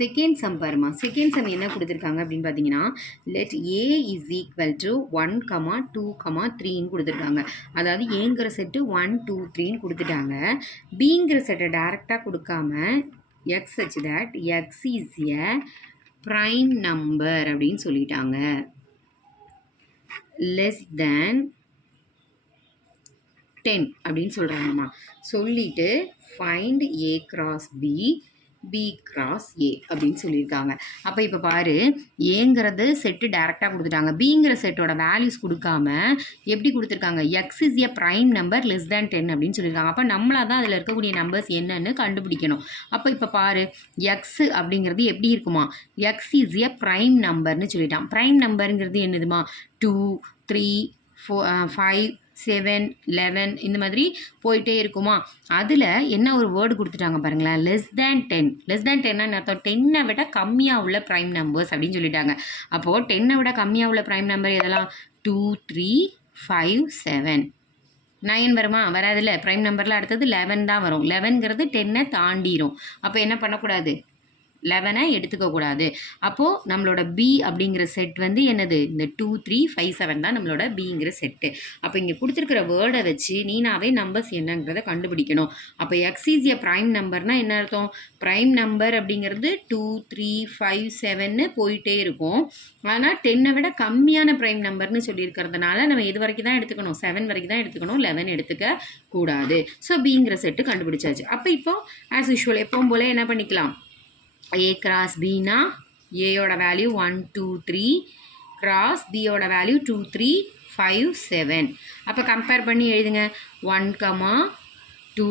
Second sum பாருமா. Second sum என்ன கொடுத்துருக்காங்க அப்படின்னு பார்த்தீங்கன்னா, let A is equal to 1, 2, 3ன்னு கொடுத்துருக்காங்க. அதாவது ஏங்கிற செட்டு 1, 2, 3ன்னு கொடுத்துட்டாங்க. பிங்கிற செட்டை டைரெக்டாக கொடுக்காம எக்ஸ் வச்சு that x is a prime number அப்படின்னு சொல்லிட்டாங்க. லெஸ் தேன் 10 அப்படின்னு சொல்கிறாங்கம்மா. சொல்லிட்டு find A cross B, B cross A அப்படின்னு சொல்லியிருக்காங்க. அப்போ இப்போ பாரு, ஏங்கிறது செட்டு டேரெக்டாக கொடுத்துட்டாங்க. பிங்கிற செட்டோட வேல்யூஸ் கொடுக்காம எப்படி கொடுத்துருக்காங்க, X is a prime number less than 10 அப்படின்னு சொல்லியிருக்காங்க. அப்போ நம்மளாக தான் அதில் இருக்கக்கூடிய நம்பர்ஸ் என்னன்னு கண்டுபிடிக்கணும். அப்போ இப்போ பாரு, எக்ஸ் அப்படிங்கிறது எப்படி இருக்குமா, எக்ஸ் இஸ் எ ப்ரைம் நம்பர்னு சொல்லிட்டான். ப்ரைம் நம்பருங்கிறது என்னதுமா, 2, 3, 4, 5, 7, 11 இந்த மாதிரி போயிட்டே இருக்குமா. அதில் என்ன ஒரு வேர்டு கொடுத்துட்டாங்க பாருங்களேன், லெஸ் தேன் 10. லெஸ் தேன் 10 அர்த்தம் 10 விட கம்மியாக உள்ள ப்ரைம் நம்பர்ஸ் அப்படின்னு சொல்லிட்டாங்க. அப்போது 10 விட கம்மியாக உள்ள ப்ரைம் நம்பர் எதெல்லாம், 2, 3, 5, 7. 9 வருமா, வராதுல்ல. ப்ரைம் நம்பரில் அடுத்தது 11 தான் வரும். 11ங்கிறது 10 தாண்டிடும். அப்போ என்ன பண்ணக்கூடாது, 11 எடுத்துக்கக்கூடாது. அப்போது நம்மளோட பி அப்படிங்கிற செட் வந்து என்னது, இந்த 2, 3, 5, 7 தான் நம்மளோட பிங்கிற செட்டு. அப்போ இங்கே கொடுத்துருக்கிற வேர்டை வச்சு நீனாவே நம்பர்ஸ் என்னங்கிறத கண்டுபிடிக்கணும். அப்போ எக்ஸ் இஸ் எ ப்ரைம் நம்பர்னால் என்ன அர்த்தம், ப்ரைம் நம்பர் அப்படிங்கிறது 2, 3, 5, 7ன்னு போயிட்டே இருக்கும். ஆனால் 10 விட கம்மியான ப்ரைம் நம்பர்னு சொல்லியிருக்கிறதுனால நம்ம எது வரைக்கும் தான் எடுத்துக்கணும், 7 வரைக்கும் தான் எடுத்துக்கணும், 11 எடுத்துக்க கூடாது. ஸோ பிங்கிற செட்டு கண்டுபிடிச்சாச்சு. அப்போ இப்போ ஆஸ் யூஷுவல் எப்பவும் போல் என்ன பண்ணிக்கலாம், ஏ கிராஸ் பின்னா ஏயோட வேல்யூ 1, 2, 3 கிராஸ் பியோட வேல்யூ 2, 3, 5, 7. அப்போ கம்பேர் பண்ணி எழுதுங்க. 1, 2,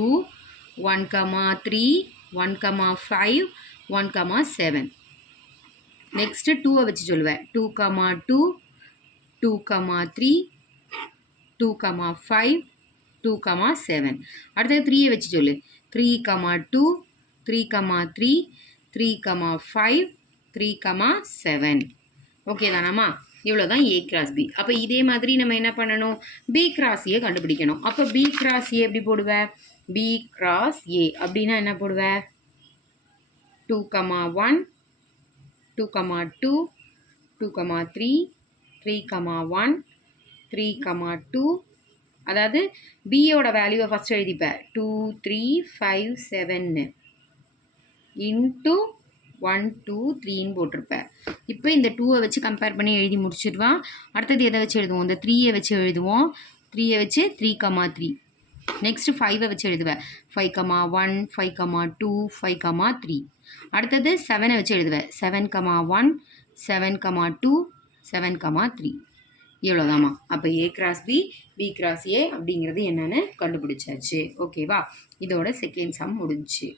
1, 3, 1, 5, 1, 7. நெக்ஸ்ட்டு 2 வச்சு சொல்லுவேன். 2, 2, 2, 3, 2, 5, 2, 7. அடுத்தது 3 வச்சு சொல்லு. 3, 2, 3, 3, 3, 5, 3, 7. ஓகே தானாம்மா. இவ்வளோ தான் ஏ கிராஸ் பி. அப்போ இதே மாதிரி நம்ம என்ன பண்ணணும், பி கிராஸ் ஏ கண்டுபிடிக்கணும். அப்போ பி கிராஸ் ஏ எப்படி போடுவேன், பி கிராஸ் ஏ அப்படின்னா என்ன போடுவேன், 2, 1, 2, 2, 2, 3, 3, 1, 3, 2. அதாவது பியோட வேல்யூவை ஃபஸ்ட் எழுதிப்பேன், 2, 3, 5, 7 இன்ட்டு 1, 2, 3ன்னு போட்டிருப்பேன். இப்போ இந்த 2 வச்சு கம்பேர் பண்ணி எழுதி முடிச்சிடுவான். அடுத்தது எதை வச்சு எழுதுவோம், இந்த 3 வச்சு எழுதுவோம். 3 வச்சு 3, 3. நெக்ஸ்ட்டு 5 வச்சு எழுதுவேன். 5, 1, 5, 2, 5, 3. அடுத்தது 7 வச்சு எழுதுவேன். 7, 1, 7, 2, 7, 3. இவ்வளோதாம்மா. அப்போ A cross B, B cross A அப்படிங்கிறது என்னென்னு கண்டுபிடிச்சாச்சு. ஓகேவா. இதோட செகண்ட் சம் முடிஞ்சிச்சு.